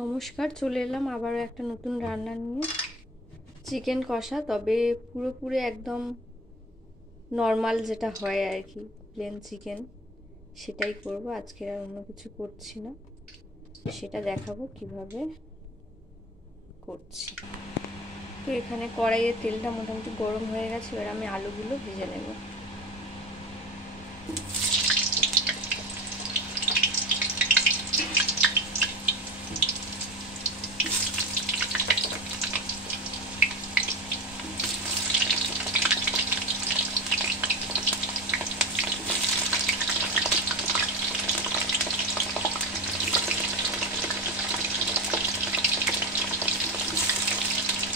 নমস্কার, চলে এলাম আবারও একটা নতুন রান্না নিয়ে। চিকেন কষা, তবে পুরোপুরি একদম নর্মাল যেটা হয় আর কি, প্লেন চিকেন, সেটাই করব আজকে। আর অন্য কিছু করছি না, সেটা দেখাবো কিভাবে করছি। তো এখানে কড়াইয়ে তেলটা মোটামুটি গরম হয়ে গেছে, এবার আমি আলুগুলো ভেজে নেব।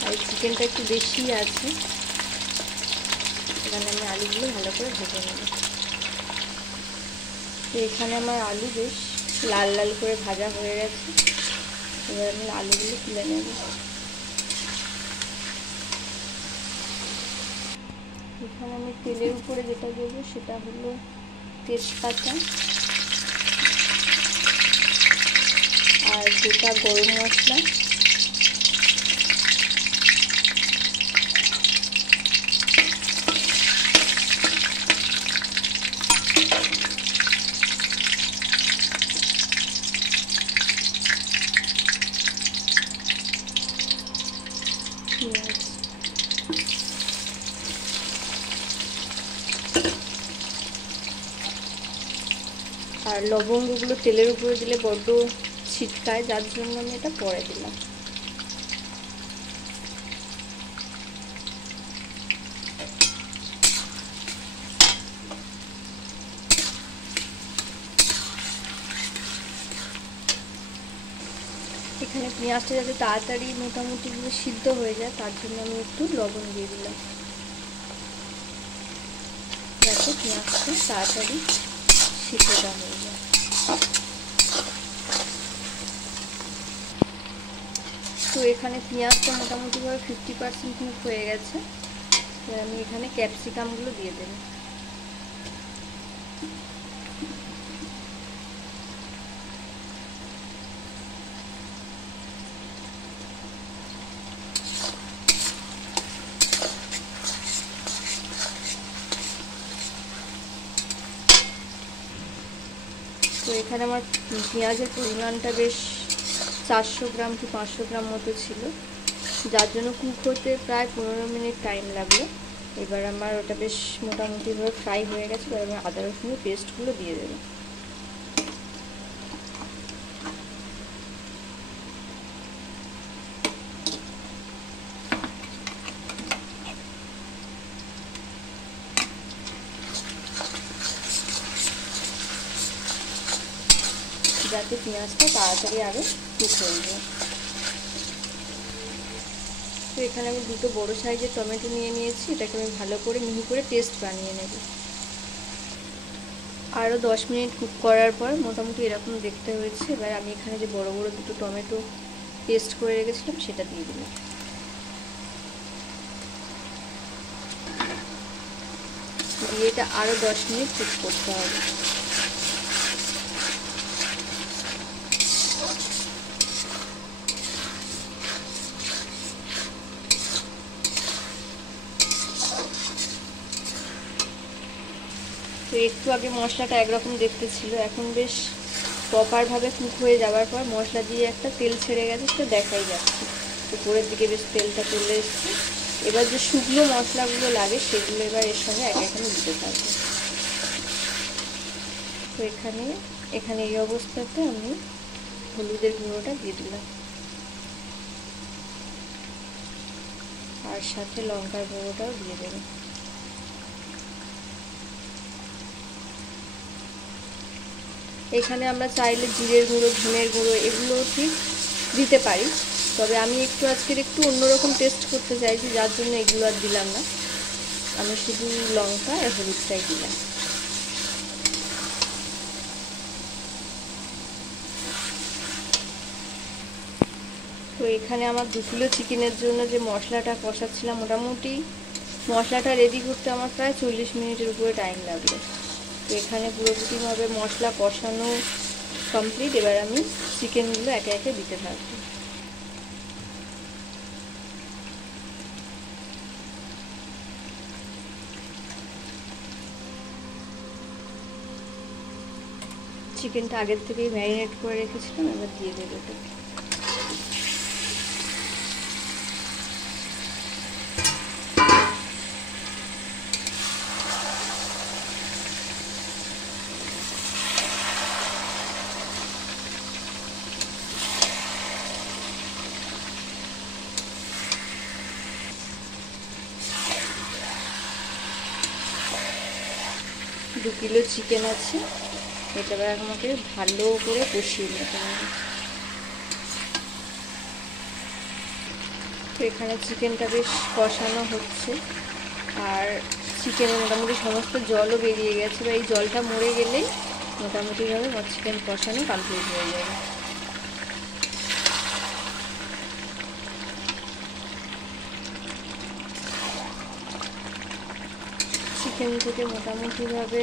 আর চিকেনটা একটু বেশি আছে, এখানে আমি আলুগুলো ভালো করে ভেজে নেব। তো এখানে আমার আলু বেশ লাল লাল করে ভাজা হয়ে গেছে, এবার আমি আলুগুলো তুলে নেব। এখানে আমি তেলের উপরে যেটা দেবো সেটা হলো তেজপাতা আর গোটা গরম মশলা, পেঁয়াজ, আর লবঙ্গগুলো তেলের উপরে দিলে বড্ড ছিটকায়, যার জন্য আমি এটা পরে দিলাম। এখানে পেঁয়াজটা যাতে তাড়াতাড়ি মোটামুটি সিদ্ধ হয়ে যায়, তার জন্য আমি একটু লবণ দিয়ে দিলাম, যাতে পেঁয়াজটা তাড়াতাড়ি সিদ্ধটা হয়ে যায়। তো এখানে পেঁয়াজটা মোটামুটিভাবে 50% কুক হয়ে গেছে, এবার আমি এখানে ক্যাপসিকামগুলো দিয়ে দেব। তো এখানে আমার পেঁয়াজের পরিমাণটা বেশ 400 গ্রাম কি 500 গ্রাম মতো ছিল, যার জন্য কুক হতে প্রায় 15 মিনিট টাইম লাগলো। এবার আমার ওটা বেশ মোটামুটিভাবে ফ্রাই হয়ে গেছে, এবার আমি আদা রসুনের পেস্টগুলো দিয়ে দেবো। যাতে পেঁয়াজটা তাড়াতাড়ি আগে কুক হয়ে যায়। তো এখানে আমি দুটো বড় সাইজের টমেটো নিয়ে নিয়েছি, এটাকে আমি ভালো করে মিহি করে পেস্ট বানিয়ে নেব। আরও 10 মিনিট কুক করার পর মোটামুটি এরকম দেখতে হয়েছে। এবার আমি এখানে যে বড় বড় দুটো টমেটো পেস্ট করে রেখেছিলাম সেটা দিয়ে দিলাম। দিয়ে এটা আরও 10 মিনিট কুক করতে হবে। তো একটু আগে মশলাটা একরকম দেখতে ছিল, এখন বেশ প্রপারভাবে কুক হয়ে যাওয়ার পর মশলা দিয়ে একটা তেল ছেড়ে গেছে, সেটা দেখাই যাচ্ছে। উপরের দিকে বেশ তেলটা চলে এসছে। এবার যে শুকনো মশলাগুলো লাগে সেগুলো এবার এর সঙ্গে এখানে দিতে থাকবো। তো এখানে এই অবস্থাতে আমি হলুদের গুঁড়োটা দিয়ে দিলাম, আর সাথে লঙ্কার গুঁড়োটাও দিয়ে দেবো। এখানে আমরা চাইলে জিরের গুঁড়ো, ধনের গুঁড়ো এগুলো ঠিক দিতে পারি, তবে আমি আজকের একটু অন্যরকম টেস্ট করতে চাইছি, যার জন্য এগুলো আর দিলাম না। আমি শুধু লঙ্কা আর হলুদটাই দিলাম। তো এখানে আমার 2 কিলো চিকেনের জন্য যে মশলাটা কষাচ্ছিলাম, মোটামুটি মশলাটা রেডি করতে আমার প্রায় 40 মিনিটের উপরে টাইম লাগলো। তো এখানে পুরোপুরিভাবে মশলা কষানো কমপ্লিট। এবার আমি চিকেনগুলো একে একে দিতে থাকবো। চিকেনটা আগের থেকেই ম্যারিনেট করে রেখেছিলাম, এবার দিয়ে দেবো এটা। দু কিলো চিকেন আছে, এটা এবার আমাকে ভালো করে কষিয়ে নিতে হবে। তো এখানে চিকেনটা বেশ কষানো হচ্ছে, আর চিকেনের মোটামুটি সমস্ত জলও বেরিয়ে গেছে, বা এই জলটা মরে গেলেই মোটামুটিভাবে আমার চিকেন কষানো কমপ্লিট হয়ে যাবে। চিকেন থেকে মোটামুটিভাবে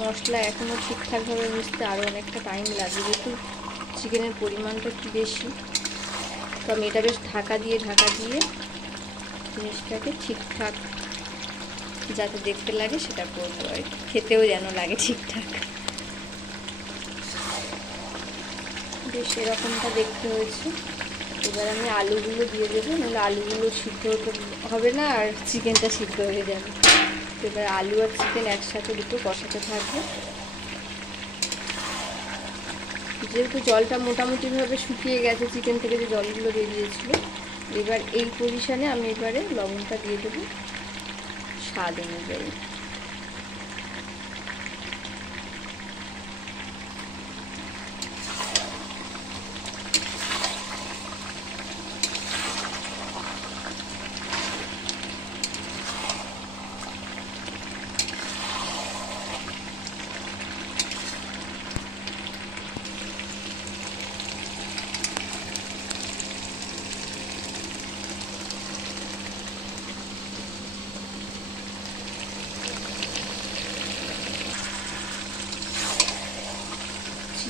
মশলা এখনও ঠিকঠাকভাবে মিশতে আরও অনেকটা টাইম লাগবে, যেহেতু চিকেনের পরিমাণটা একটু বেশি। তো আমি এটা বেশ ঢাকা দিয়ে জিনিসটাকে ঠিকঠাক যাতে দেখতে লাগে সেটা করবো, আর খেতেও যেন লাগে ঠিকঠাক। বেশ এরকমটা দেখতে হয়েছে। এবার আমি আলুগুলো দিয়ে দেবো, নাহলে আলুগুলো সিদ্ধ হবে না আর চিকেনটা সিদ্ধ হয়ে যাবে। এবার আলু আর চিকেন একসাথে দুটো কষাতে থাকবে। যেহেতু জলটা মোটামুটিভাবে শুকিয়ে গেছে চিকেন থেকে যে জলগুলো বেরিয়েছিল, এবার এই পজিশানে আমি এবারে লবণটা দিয়ে দেবো স্বাদ অনুযায়ী।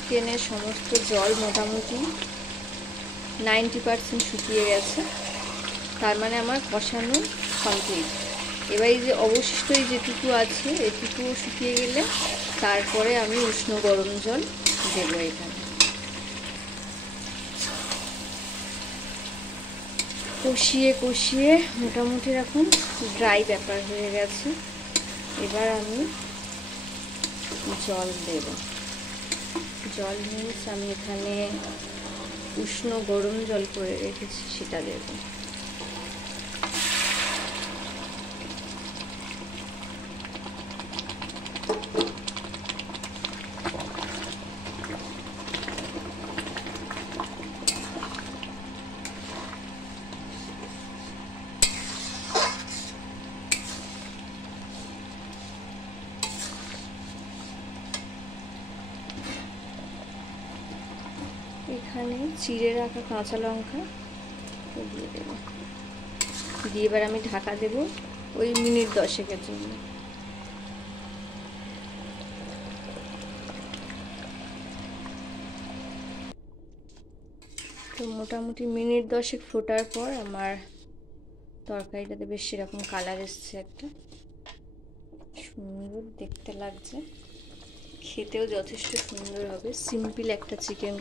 চিকেনের সমস্ত জল মোটামুটি 90% শুকিয়ে গেছে, তার মানে আমার কষানো কমপ্লিট। এবার এই যে অবশিষ্ট এই যেটুকু আছে এটুকুও শুকিয়ে গেলে তারপরে আমি উষ্ণ গরম জল দেবো এখানে। কষিয়ে কষিয়ে মোটামুটি এখন ড্রাই ব্যাপার হয়ে গেছে। এবার আমি জল দেব। জল মিন্স আমি এখানে উষ্ণ গরম জল করে রেখেছি সেটা দেব। এখানে চিড়ে রাখা কাঁচা লঙ্কা দিয়ে দেবো, দিয়ে এবার আমি ঢাকা দেব ওই মিনিট 10-এর জন্য। তো মোটামুটি মিনিট 10 ফোটার পর আমার তরকারিটাতে বেশ সেরকম কালার এসছে, একটা সুন্দর দেখতে লাগছে, খেতেও যথেষ্ট সুন্দর হবে। সিম্পল একটা চিকেন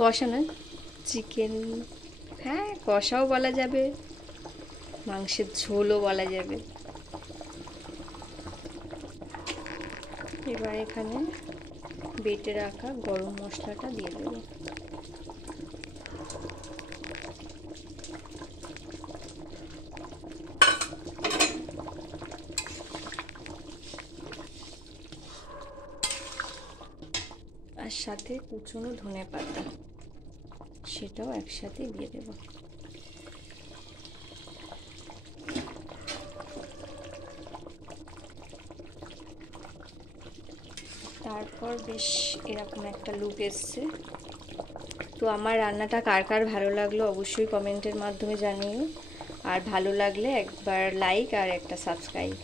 কষা না চিকেন, হ্যাঁ কষাও বলা যাবে, মাংসের ঝোলও বলা যাবে। এবার এখানে বেটে রাখা গরম মশলাটা দিয়ে দেব। আর সাথে কুচনো ধনে পাতা সেটাও একসাথে দিয়ে দেব। তারপর বেশ এরকম একটা লুক এসছে। তো আমার রান্নাটা কার কার ভালো লাগলো অবশ্যই কমেন্টের মাধ্যমে জানিও, আর ভালো লাগলে একবার লাইক আর একটা সাবস্ক্রাইব।